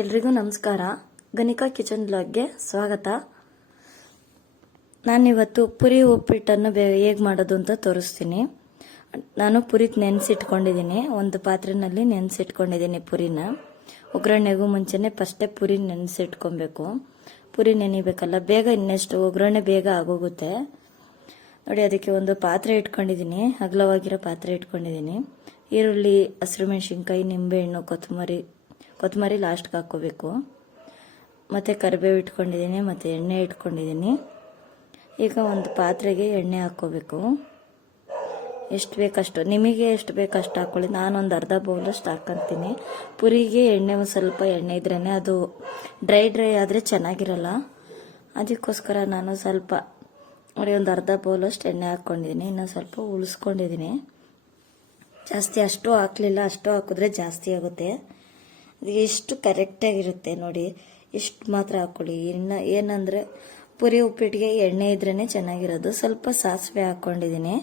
ಎಲ್ರಿಗೂ ನಮಸ್ಕಾರ. ಗಣಿಕಾ ಕಿಚನ್ ಬ್ಲಾಗ್ಗೆ ಸ್ವಾಗತ. ನಾನಿವತ್ತು ಪುರಿ ಉಪ್ಪಿಟ್ಟನ್ನು ಬೇ, ಹೇಗೆ ಮಾಡೋದು ಅಂತ ತೋರಿಸ್ತೀನಿ. ನಾನು ಪುರಿ ನೆನೆಸಿಟ್ಕೊಂಡಿದ್ದೀನಿ. ಒಂದು ಪಾತ್ರೆನಲ್ಲಿ ನೆನೆಸಿಟ್ಕೊಂಡಿದ್ದೀನಿ ಪುರಿನ. ಒಗ್ಗರಣೆಗೂ ಮುಂಚೆನೇ ಫಸ್ಟೇ ಪುರಿ ನೆನೆಸಿಟ್ಕೊಬೇಕು. ಪುರಿ ನೆನಿಬೇಕಲ್ಲ, ಬೇಗ ಇನ್ನೆಷ್ಟು ಒಗ್ಗರಣೆ ಬೇಗ ಆಗೋಗುತ್ತೆ. ನೋಡಿ, ಅದಕ್ಕೆ ಒಂದು ಪಾತ್ರೆ ಇಟ್ಕೊಂಡಿದ್ದೀನಿ. ಅಗಲವಾಗಿರೋ ಪಾತ್ರೆ ಇಟ್ಕೊಂಡಿದ್ದೀನಿ. ಈರುಳ್ಳಿ, ಹಸಿರು ಮೆಣಸಿನ್ಕಾಯಿ, ನಿಂಬೆಹಣ್ಣು, ಕೊತ್ತಂಬರಿ ಕೊತ್ತಂಬರಿ ಲಾಸ್ಟ್ಗೆ ಹಾಕ್ಕೋಬೇಕು. ಮತ್ತು ಕರಿಬೇವು ಇಟ್ಕೊಂಡಿದ್ದೀನಿ, ಮತ್ತು ಎಣ್ಣೆ ಇಟ್ಕೊಂಡಿದ್ದೀನಿ. ಈಗ ಒಂದು ಪಾತ್ರೆಗೆ ಎಣ್ಣೆ ಹಾಕ್ಕೋಬೇಕು. ಎಷ್ಟು ಬೇಕಷ್ಟು, ನಿಮಗೆ ಎಷ್ಟು ಬೇಕಷ್ಟು ಹಾಕ್ಕೊಳ್ಳಿ ನಾನೊಂದು ಅರ್ಧ ಬೌಲಷ್ಟು ಹಾಕ್ಕಂತೀನಿ ಪುರಿಗೆ ಎಣ್ಣೆ ಒಂದು ಸ್ವಲ್ಪ ಎಣ್ಣೆ ಇದ್ರೇ ಅದು ಡ್ರೈ ಡ್ರೈ ಆದರೆ ಚೆನ್ನಾಗಿರಲ್ಲ. ಅದಕ್ಕೋಸ್ಕರ ನಾನು ಸ್ವಲ್ಪ, ನೋಡಿ, ಒಂದು ಅರ್ಧ ಬೌಲಷ್ಟು ಎಣ್ಣೆ ಹಾಕ್ಕೊಂಡಿದ್ದೀನಿ. ಇನ್ನೊಂದು ಸ್ವಲ್ಪ ಉಳಿಸ್ಕೊಂಡಿದ್ದೀನಿ. ಜಾಸ್ತಿ ಅಷ್ಟು ಹಾಕಲಿಲ್ಲ, ಅಷ್ಟು ಹಾಕಿದ್ರೆ ಜಾಸ್ತಿ ಆಗುತ್ತೆ. ಎಷ್ಟು ಕರೆಕ್ಟಾಗಿರುತ್ತೆ ನೋಡಿ. ಇಷ್ಟು ಮಾತ್ರ ಹಾಕ್ಕೊಳ್ಳಿ ಇನ್ನು ಏನಂದರೆ ಪುರಿ ಉಪ್ಪಿಟ್ಟಿಗೆ ಎಣ್ಣೆ ಇದ್ರೇ ಚೆನ್ನಾಗಿರೋದು. ಸ್ವಲ್ಪ ಸಾಸಿವೆ ಹಾಕ್ಕೊಂಡಿದ್ದೀನಿ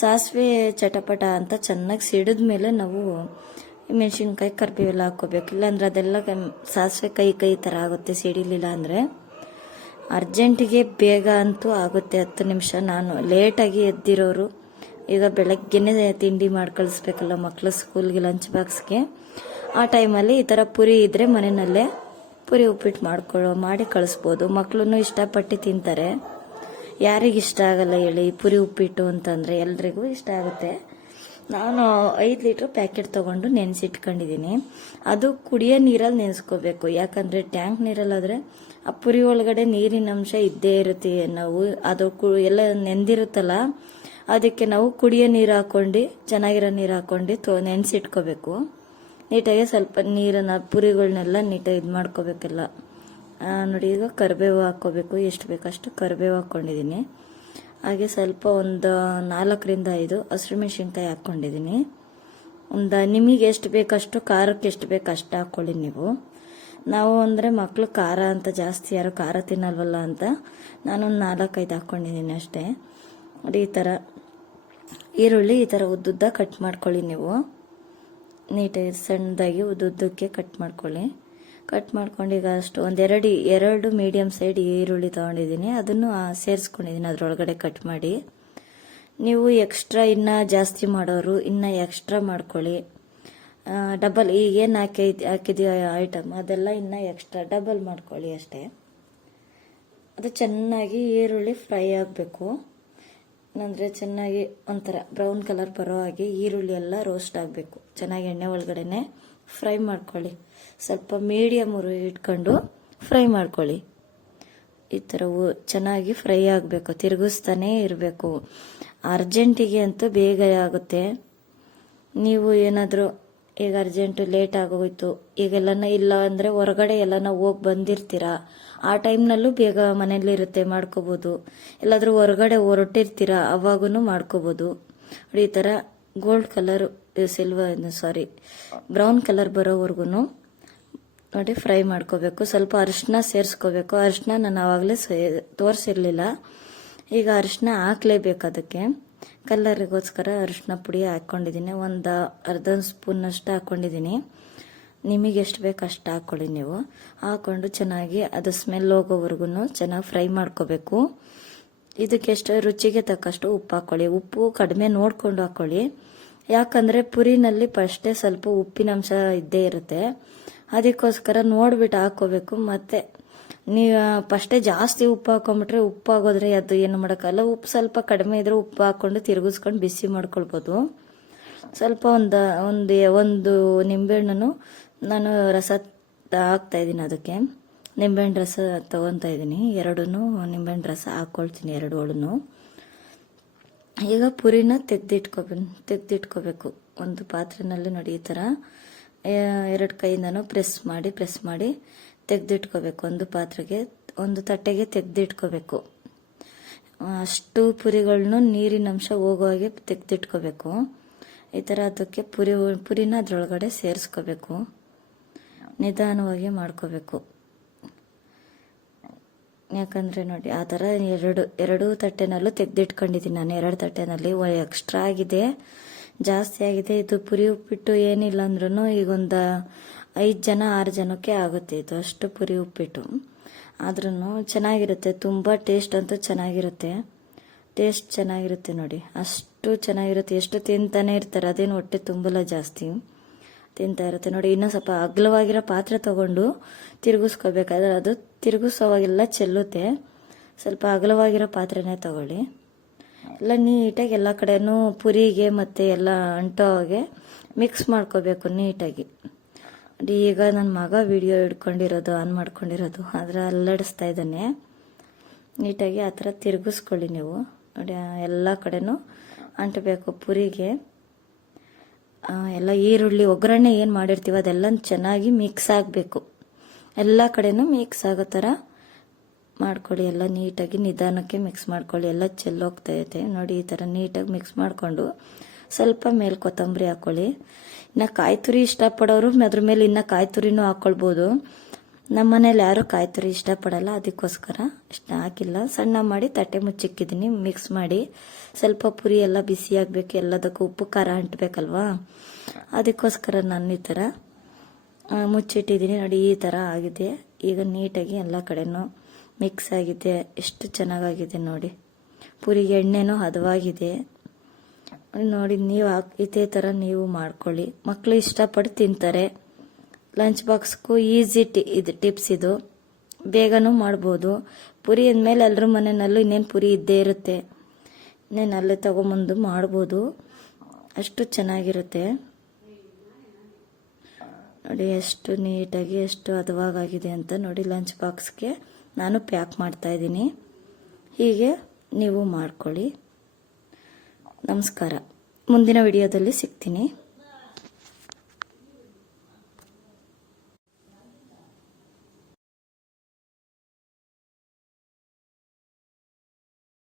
ಸಾಸಿವೆ ಚಟಪಟ ಅಂತ ಚೆನ್ನಾಗಿ ಸಿಡಿದ ಮೇಲೆ ನಾವು ಮೆಣಸಿನ್ಕಾಯಿ ಕರ್ಬೇವೆಲ್ಲ ಹಾಕ್ಕೋಬೇಕು. ಇಲ್ಲಾಂದ್ರೆ ಅದೆಲ್ಲ ಸಾಸಿವೆ ಕೈ ಕೈ ಥರ ಆಗುತ್ತೆ ಸಿಡಿಲಿಲ್ಲ ಅಂದರೆ. ಅರ್ಜೆಂಟಿಗೆ ಬೇಗ ಅಂತೂ ಆಗುತ್ತೆ ಹತ್ತು ನಿಮಿಷ. ನಾನು ಲೇಟಾಗಿ ಎದ್ದಿರೋರು ಈಗ ಬೆಳಗ್ಗೆನೇ ತಿಂಡಿ ಮಾಡಿ ಕಳಿಸ್ಬೇಕಲ್ಲ ಮಕ್ಕಳು ಸ್ಕೂಲ್ಗೆ ಲಂಚ್ ಬಾಕ್ಸ್ಗೆ ಆ ಟೈಮಲ್ಲಿ ಈ ಥರ ಪುರಿ ಇದ್ದರೆ ಮನೆಯಲ್ಲೇ ಪುರಿ ಉಪ್ಪಿಟ್ಟು ಮಾಡ್ಕೊಳ್ಳೋ, ಮಾಡಿ ಕಳಿಸ್ಬೋದು. ಮಕ್ಕಳು ಇಷ್ಟಪಟ್ಟು ತಿಂತಾರೆ. ಯಾರಿಗೆ ಇಷ್ಟ ಆಗಲ್ಲ ಹೇಳಿ ಪುರಿ ಉಪ್ಪಿಟ್ಟು ಅಂತಂದರೆ ಎಲ್ರಿಗೂ ಇಷ್ಟ ಆಗುತ್ತೆ. ನಾನು ಐದು ಲೀಟ್ರ್ ಪ್ಯಾಕೆಟ್ ತೊಗೊಂಡು ನೆನೆಸಿಟ್ಕೊಂಡಿದ್ದೀನಿ. ಅದು ಕುಡಿಯೋ ನೀರಲ್ಲಿ ನೆನೆಸ್ಕೋಬೇಕು. ಯಾಕಂದರೆ ಟ್ಯಾಂಕ್ ನೀರಲ್ಲಾದರೆ ಆ ಪುರಿ ಒಳಗಡೆ ನೀರಿನ ಅಂಶ ಇದ್ದೇ ಇರುತ್ತೆ ನಾವು ಅದು ಕು ಎಲ್ಲ ನೆಂದಿರುತ್ತಲ್ಲ, ಅದಕ್ಕೆ ನಾವು ಕುಡಿಯೋ ನೀರು ಹಾಕ್ಕೊಂಡು ಚೆನ್ನಾಗಿರೋ ನೀರು ಹಾಕ್ಕೊಂಡು ತೊ ನೆನೆಸಿಟ್ಕೋಬೇಕು. ನೀಟಾಗಿ ಸ್ವಲ್ಪ ನೀರನ್ನು, ಪುರಿಗಳನ್ನೆಲ್ಲ ನೀಟಾಗಿ ಇದು ಮಾಡ್ಕೋಬೇಕೆಲ್ಲ. ನೋಡಿ, ಈಗ ಕರಿಬೇವು ಹಾಕ್ಕೋಬೇಕು. ಎಷ್ಟು ಬೇಕಷ್ಟು ಕರಿಬೇವು ಹಾಕ್ಕೊಂಡಿದ್ದೀನಿ. ಹಾಗೆ ಸ್ವಲ್ಪ ಒಂದು ನಾಲ್ಕರಿಂದ ಐದು ಹಸಿರು ಮೆಣಸಿನ್ಕಾಯಿ ಹಾಕ್ಕೊಂಡಿದ್ದೀನಿ. ಒಂದು ನಿಮಗೆ ಎಷ್ಟು ಬೇಕಷ್ಟು ಖಾರಕ್ಕೆ ಎಷ್ಟು ಬೇಕು ಅಷ್ಟು ಹಾಕ್ಕೊಳ್ಳಿ ನೀವು. ನಾವು ಅಂದರೆ ಮಕ್ಕಳು ಖಾರ ಅಂತ ಜಾಸ್ತಿ ಯಾರು ಖಾರ ತಿನ್ನಲ್ವಲ್ಲ ಅಂತ ನಾನೊಂದು ನಾಲ್ಕೈದು ಹಾಕ್ಕೊಂಡಿದ್ದೀನಿ ಅಷ್ಟೇ. ನೋಡಿ, ಈ ಥರ ಈರುಳ್ಳಿ ಈ ಥರ ಉದ್ದುದ್ದ ಕಟ್ ಮಾಡ್ಕೊಳ್ಳಿ ನೀವು. ನೀಟಾಗಿ ಸಣ್ಣದಾಗಿ ಉದ್ದುದ್ದಕ್ಕೆ ಕಟ್ ಮಾಡ್ಕೊಳ್ಳಿ. ಕಟ್ ಮಾಡ್ಕೊಂಡು ಈಗ ಅಷ್ಟು ಒಂದೆರಡು, ಎರಡು ಮೀಡಿಯಮ್ ಸೈಡ್ ಈರುಳ್ಳಿ ತೊಗೊಂಡಿದ್ದೀನಿ. ಅದನ್ನು ಸೇರಿಸ್ಕೊಂಡಿದ್ದೀನಿ. ಅದರೊಳಗಡೆ ಕಟ್ ಮಾಡಿ. ನೀವು ಎಕ್ಸ್ಟ್ರಾ ಇನ್ನೂ ಜಾಸ್ತಿ ಮಾಡೋರು ಇನ್ನೂ ಎಕ್ಸ್ಟ್ರಾ ಮಾಡ್ಕೊಳ್ಳಿ. ಡಬಲ್ ಈಗೇನು ಹಾಕಿ ಹಾಕಿದೀವಿ ಐಟಮ್ ಅದೆಲ್ಲ ಇನ್ನೂ ಎಕ್ಸ್ಟ್ರಾ ಡಬಲ್ ಮಾಡ್ಕೊಳ್ಳಿ ಅಷ್ಟೇ. ಅದು ಚೆನ್ನಾಗಿ ಈರುಳ್ಳಿ ಫ್ರೈ ಆಗಬೇಕು. ಅಂದರೆ ಚೆನ್ನಾಗಿ ಒಂಥರ ಬ್ರೌನ್ ಕಲರ್ ಬರೋ ಹಾಗೆ ಈರುಳ್ಳಿ ಎಲ್ಲ ರೋಸ್ಟ್ ಆಗಬೇಕು. ಚೆನ್ನಾಗಿ ಎಣ್ಣೆ ಒಳಗಡೆನೆ ಫ್ರೈ ಮಾಡ್ಕೊಳ್ಳಿ. ಸ್ವಲ್ಪ ಮೀಡಿಯಮ್ ಉರಿ ಇಟ್ಕೊಂಡು ಫ್ರೈ ಮಾಡ್ಕೊಳ್ಳಿ. ಈ ಥರ ಚೆನ್ನಾಗಿ ಫ್ರೈ ಆಗಬೇಕು, ತಿರುಗಿಸ್ತಾನೇ ಇರಬೇಕು. ಅರ್ಜೆಂಟಿಗೆ ಅಂತೂ ಬೇಗ ಆಗುತ್ತೆ. ನೀವು ಏನಾದರೂ ಈಗ ಅರ್ಜೆಂಟು ಲೇಟ್ ಆಗೋಯ್ತು. ಈಗೆಲ್ಲನ ಇಲ್ಲ ಅಂದರೆ ಹೊರಗಡೆ ಎಲ್ಲನ ಹೋಗಿ ಬಂದಿರ್ತೀರಾ. ಆ ಟೈಮ್ನಲ್ಲೂ ಬೇಗ ಮನೇಲಿ ಇರುತ್ತೆ ಮಾಡ್ಕೋಬೋದು. ಎಲ್ಲಾದರೂ ಹೊರಗಡೆ ಹೊರಟಿರ್ತೀರಾ ಅವಾಗೂ ಮಾಡ್ಕೋಬೋದು. ಈ ಥರ gold colour silver sorry brown colour ಬರೋವರೆಗೂ ನೋಡಿ ಫ್ರೈ ಮಾಡ್ಕೋಬೇಕು. ಸ್ವಲ್ಪ ಅರಿಶಿನ ಸೇರಿಸ್ಕೋಬೇಕು. ಅರಿಶಿನ ನಾನು ಆವಾಗಲೇ ತೋರಿಸಿರ್ಲಿಲ್ಲ. ಈಗ ಅರಿಶಿನ ಹಾಕ್ಲೇಬೇಕು ಅದಕ್ಕೆ. ಕಲ್ಲರಿಗೋಸ್ಕರ ಅರಿಶಿನ ಪುಡಿ ಹಾಕ್ಕೊಂಡಿದ್ದೀನಿ. ಒಂದು ಅರ್ಧ ಸ್ಪೂನಷ್ಟು ಹಾಕ್ಕೊಂಡಿದ್ದೀನಿ. ನಿಮಗೆ ಎಷ್ಟು ಬೇಕು ಅಷ್ಟು ಹಾಕ್ಕೊಳ್ಳಿ ನೀವು. ಹಾಕ್ಕೊಂಡು ಚೆನ್ನಾಗಿ ಅದು ಸ್ಮೆಲ್ ಹೋಗೋವರೆಗೂ ಚೆನ್ನಾಗಿ ಫ್ರೈ ಮಾಡ್ಕೋಬೇಕು. ಇದಕ್ಕೆ ಎಷ್ಟು ರುಚಿಗೆ ತಕ್ಕಷ್ಟು ಉಪ್ಪು ಹಾಕ್ಕೊಳ್ಳಿ ಉಪ್ಪು ಕಡಿಮೆ ನೋಡಿಕೊಂಡು ಹಾಕ್ಕೊಳ್ಳಿ ಯಾಕಂದರೆ ಪುರಿನಲ್ಲಿ ಫಸ್ಟೇ ಸ್ವಲ್ಪ ಉಪ್ಪಿನಂಶ ಇದ್ದೇ ಇರುತ್ತೆ. ಅದಕ್ಕೋಸ್ಕರ ನೋಡ್ಬಿಟ್ಟು ಹಾಕ್ಕೋಬೇಕು. ಮತ್ತು ನೀವು ಫಸ್ಟೇ ಜಾಸ್ತಿ ಉಪ್ಪು ಹಾಕೊಂಬಿಟ್ರೆ ಉಪ್ಪು ಆಗೋದ್ರೆ ಅದು ಏನು ಮಾಡೋಕ್ಕಲ್ಲ ಉಪ್ಪು ಸ್ವಲ್ಪ ಕಡಿಮೆ ಇದ್ರೆ ಉಪ್ಪು ಹಾಕ್ಕೊಂಡು ತಿರುಗಿಸ್ಕೊಂಡು ಬಿಸಿ ಮಾಡ್ಕೊಳ್ಬೋದು. ಸ್ವಲ್ಪ ಒಂದು ಒಂದು ಒಂದು ನಿಂಬೆಹಣ್ಣು ನಾನು ರಸ ಹಾಕ್ತಾ ಇದ್ದೀನಿ ಅದಕ್ಕೆ. ನಿಂಬೆಹಣ್ಣು ರಸ ತಗೊತಾ ಇದ್ದೀನಿ. ಎರಡೂ ನಿಂಬೆಹಣ್ಣು ರಸ ಹಾಕ್ಕೊಳ್ತೀನಿ ಎರಡು ಒಳನು ಈಗ ಪುರಿನ ತೆಗೆದಿಟ್ಕೋಬ ತೆಗೆದಿಟ್ಕೋಬೇಕು. ಒಂದು ಪಾತ್ರೆನಲ್ಲಿ ನೋಡಿ ಈ ಥರ ಎರಡು ಕೈಯಿಂದನೂ ಪ್ರೆಸ್ ಮಾಡಿ ಪ್ರೆಸ್ ಮಾಡಿ ತೆಗೆದಿಟ್ಕೋಬೇಕು. ಒಂದು ಪಾತ್ರೆಗೆ, ಒಂದು ತಟ್ಟೆಗೆ ತೆಗೆದಿಟ್ಕೋಬೇಕು. ಅಷ್ಟು ಪುರಿಗಳನ್ನು ನೀರಿನ ಅಂಶ ಹೋಗೋ ಹಾಗೆ ತೆಗೆದಿಟ್ಕೋಬೇಕು. ಈ ಥರ ಅದಕ್ಕೆ ಪುರಿ, ಪುರಿನ ಅದರೊಳಗಡೆ ಸೇರಿಸ್ಕೋಬೇಕು. ನಿಧಾನವಾಗಿ ಮಾಡ್ಕೋಬೇಕು. ಯಾಕಂದರೆ ನೋಡಿ, ಆ ಥರ ಎರಡು ಎರಡು ತಟ್ಟೆನಲ್ಲೂ ತೆಗೆದಿಟ್ಕೊಂಡಿದ್ದೀನಿ ನಾನು. ಎರಡು ತಟ್ಟೆನಲ್ಲಿ ಎಕ್ಸ್ಟ್ರಾ ಆಗಿದೆ. ಜಾಸ್ತಿ ಆಗಿದೆ. ಇದು ಪುರಿ ಉಪ್ಪಿಟ್ಟು ಏನಿಲ್ಲ ಅಂದ್ರೂ ಈಗ ಒಂದು ಐದು ಜನ, ಆರು ಜನಕ್ಕೆ ಆಗುತ್ತೆ ಇದು. ಅಷ್ಟು ಪುರಿ ಉಪ್ಪಿಟ್ಟು. ಆದ್ರೂ ಚೆನ್ನಾಗಿರುತ್ತೆ. ತುಂಬ ಟೇಸ್ಟ್ ಅಂತೂ ಚೆನ್ನಾಗಿರುತ್ತೆ. ಟೇಸ್ಟ್ ಚೆನ್ನಾಗಿರುತ್ತೆ ನೋಡಿ. ಅಷ್ಟು ಚೆನ್ನಾಗಿರುತ್ತೆ. ಎಷ್ಟು ತಿಂತಾನೆ ಇರ್ತಾರೆ. ಅದೇನು ಹೊಟ್ಟೆ ತುಂಬಲ್ಲ ಜಾಸ್ತಿ. ತಿಂತಾ ಇರುತ್ತೆ. ನೋಡಿ ಇನ್ನೂ ಸ್ವಲ್ಪ ಅಗಲವಾಗಿರೋ ಪಾತ್ರೆ ತಗೊಂಡು ತಿರುಗಿಸ್ಕೋಬೇಕಾದ್ರೆ ಅದು ತಿರುಗಿಸೋವಾಗೆಲ್ಲ ಚೆಲ್ಲುತ್ತೆ. ಸ್ವಲ್ಪ ಅಗಲವಾಗಿರೋ ಪಾತ್ರೆನೇ ತಗೊಳ್ಳಿ. ಎಲ್ಲ ನೀಟಾಗಿ ಎಲ್ಲ ಕಡೆನೂ ಪುರಿಗೆ ಮತ್ತು ಎಲ್ಲ ಅಂಟೋ ಹಾಗೆ ಮಿಕ್ಸ್ ಮಾಡ್ಕೋಬೇಕು ನೀಟಾಗಿ. ಈಗ ನನ್ನ ಮಗ ವಿಡಿಯೋ ಇಟ್ಕೊಂಡಿರೋದು ಆನ್ ಮಾಡ್ಕೊಂಡಿರೋದು ಆದರೆ ಅಲ್ಲಾಡಿಸ್ತಾ ಇದ್ದಾನೆ. ನೀಟಾಗಿ ಆ ಥರ ತಿರುಗಿಸ್ಕೊಳ್ಳಿ ನೀವು. ನೋಡಿ ಎಲ್ಲ ಕಡೆನೂ ಅಂಟಬೇಕು ಪುರಿಗೆ. ಎಲ್ಲ ಈರುಳ್ಳಿ, ಒಗ್ಗರಣೆ ಏನು ಮಾಡಿರ್ತೀವಿ ಅದೆಲ್ಲ ಚೆನ್ನಾಗಿ ಮಿಕ್ಸ್ ಆಗಬೇಕು. ಎಲ್ಲ ಕಡೆನೂ ಮಿಕ್ಸ್ ಆಗೋ ಥರ ಮಾಡ್ಕೊಳ್ಳಿ, ಎಲ್ಲ ನೀಟಾಗಿ ನಿಧಾನಕ್ಕೆ ಮಿಕ್ಸ್ ಮಾಡ್ಕೊಳ್ಳಿ. ಎಲ್ಲ ಚೆಲ್ಲೋಗ್ತಾ ಇದೆ ನೋಡಿ, ಈ ಥರ ನೀಟಾಗಿ ಮಿಕ್ಸ್ ಮಾಡಿಕೊಂಡು ಸ್ವಲ್ಪ ಮೇಲೆ ಕೊತ್ತಂಬರಿ ಹಾಕ್ಕೊಳ್ಳಿ ಇನ್ನು ಕಾಯಿ ತುರಿ ಇಷ್ಟಪಡೋರು ಅದ್ರ ಮೇಲೆ ಇನ್ನು ಕಾಯಿ ತುರಿನೂ ಹಾಕ್ಕೊಳ್ಬೋದು ನಮ್ಮ ಮನೇಲಿ ಯಾರೂ ಕಾಯಿ ತುರಿ ಇಷ್ಟಪಡಲ್ಲ, ಅದಕ್ಕೋಸ್ಕರ ಇಷ್ಟ ಹಾಕಿಲ್ಲ. ಸಣ್ಣ ಮಾಡಿ ತಟ್ಟೆ ಮುಚ್ಚಿಕ್ಕಿದ್ದೀನಿ ಮಿಕ್ಸ್ ಮಾಡಿ. ಸ್ವಲ್ಪ ಪುರಿ ಎಲ್ಲ ಬಿಸಿ ಆಗಬೇಕು, ಎಲ್ಲದಕ್ಕೂ ಉಪ್ಪು, ಖಾರ ಅಂಟಬೇಕಲ್ವಾ? ಅದಕ್ಕೋಸ್ಕರ ನಾನು ಈ ಥರ ಮುಚ್ಚಿಟ್ಟಿದ್ದೀನಿ ನೋಡಿ, ಈ ಥರ ಆಗಿದೆ. ಈಗ ನೀಟಾಗಿ ಎಲ್ಲ ಕಡೆನೂ ಮಿಕ್ಸ್ ಆಗಿದೆ. ಎಷ್ಟು ಚೆನ್ನಾಗಾಗಿದೆ ನೋಡಿ. ಪುರಿಗೆ ಎಣ್ಣೆನೂ ಹದವಾಗಿದೆ. ನೋಡಿ, ನೀವು ಇದೇ ಥರ ನೀವು ಮಾಡ್ಕೊಳ್ಳಿ. ಮಕ್ಕಳು ಇಷ್ಟಪಟ್ಟು ತಿಂತಾರೆ. ಲಂಚ್ ಬಾಕ್ಸ್ಗೂ ಈಸಿ ಟಿ ಇದು ಟಿಪ್ಸ್ ಇದು. ಬೇಗನೂ ಮಾಡ್ಬೋದು. ಪುರಿ ಅಂದಮೇಲೆ ಎಲ್ಲರ ಮನೆಯಲ್ಲೂ ಇನ್ನೇನು ಪುರಿ ಇದ್ದೇ ಇರುತ್ತೆ. ಇನ್ನೇನು ಅಲ್ಲೇ ತೊಗೊಂಬಂದು ಮಾಡ್ಬೋದು. ಅಷ್ಟು ಚೆನ್ನಾಗಿರುತ್ತೆ. ನೋಡಿ, ಎಷ್ಟು ನೀಟಾಗಿ, ಎಷ್ಟು ಹದವಾಗಿದೆ ಅಂತ ನೋಡಿ ಲಂಚ್ ಬಾಕ್ಸ್ಗೆ ನಾನು ಪ್ಯಾಕ್ ಮಾಡ್ತಾ ಇದ್ದೀನಿ. ಹೀಗೆ ನೀವು ಮಾಡ್ಕೊಳ್ಳಿ. ನಮಸ್ಕಾರ. ಮುಂದಿನ ವಿಡಿಯೋದಲ್ಲಿ ಸಿಗ್ತೀನಿ.